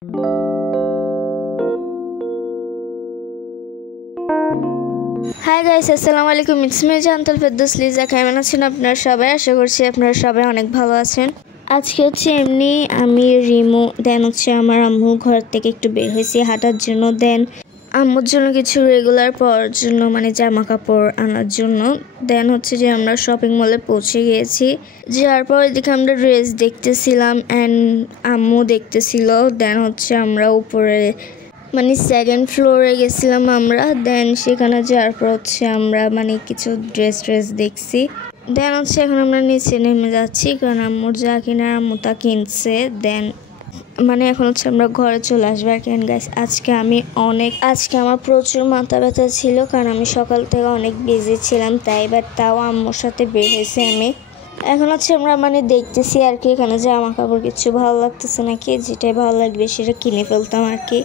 High guys, আসসালামু আলাইকুম। It's me Jantal Ferdous Liza. কেমন আছেন আপনারা সবাই? আশা করছি আপনারা সবাই অনেক ভালো আছেন। আজকে হচ্ছে এমনি আমি রিমু দেন হচ্ছে আমার আম্মু ঘর থেকে একটু বের হয়েছি হাঁটার জন্য। দেন আম্মুর জন্য কিছু রেগুলার পরার জন্য মানে জামা কাপড় আনার জন্য। দেন হচ্ছে যে আমরা শপিং মলে পৌঁছে গিয়েছি। যার পর এদিকে আমরা ড্রেস দেখতেছিলাম অ্যান্ড আম্মু দেখতেছিল। দেন হচ্ছে আমরা উপরে মানে সেকেন্ড ফ্লোরে গেছিলাম আমরা। দেন সেখানে যাওয়ার পর হচ্ছে আমরা মানে কিছু ড্রেস দেখছি। দেন হচ্ছে এখন আমরা নিচে নেমে যাচ্ছি কারণ আম্মুর যা কেনার আম্মু তা কিনছে। দেন মানে এখন হচ্ছে আমরা ঘরে চলে আসবো আর কেন গাইস। আজকে আমার প্রচুর মাথা ব্যথা ছিল কারণ আমি সকাল থেকে অনেক বিজি ছিলাম, তাই এবার তাও আম্মুর সাথে বের হয়েছি আমি। এখন হচ্ছে আমরা মানে দেখতেছি আর কি এখানে জামা কাপড় কিছু ভালো লাগতেছে নাকি, যেটাই ভালো লাগবে সেটা কিনে ফেলতাম আর কি।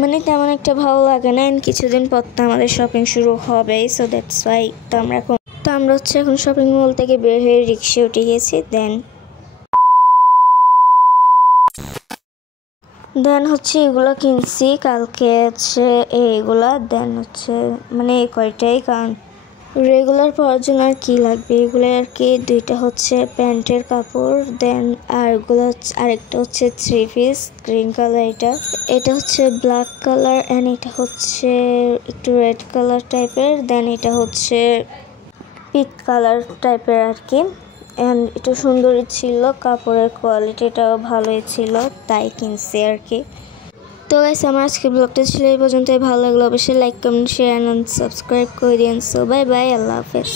মানে তেমন একটা ভালো লাগে না, কিছুদিন পর তো আমাদের শপিং শুরু হবে, সো দ্যাটস ওয়াই আমরা হচ্ছে এখন শপিং মল থেকে বের হয়ে রিক্সা উঠে গেছি। দেন হচ্ছে এগুলো কিনছি কালকে হচ্ছে এইগুলা। দেন হচ্ছে মানে এই কয়টাই, কারণ রেগুলার পরার জন্য আর কি লাগবে এগুলো আর কি। দুইটা হচ্ছে প্যান্টের কাপড়, দেন আরেকটা হচ্ছে থ্রি পিস গ্রিন কালার, এটা হচ্ছে ব্ল্যাক কালার অ্যান্ড এটা হচ্ছে একটু রেড কালার টাইপের। দেন এটা হচ্ছে পিঙ্ক কালার টাইপের আর কি। অ্যান্ড এটা সুন্দরই ছিল, কাপড়ের কোয়ালিটিটাও ভালোই ছিল, তাই কিনছি আর কি। তো গাইস, আমার আজকে ব্লগটা ছিল এই পর্যন্তই। ভালো লাগলো অবশ্যই like comment share and subscribe করে দিন। সো বাই বাই, আল্লাহ হাফেজ।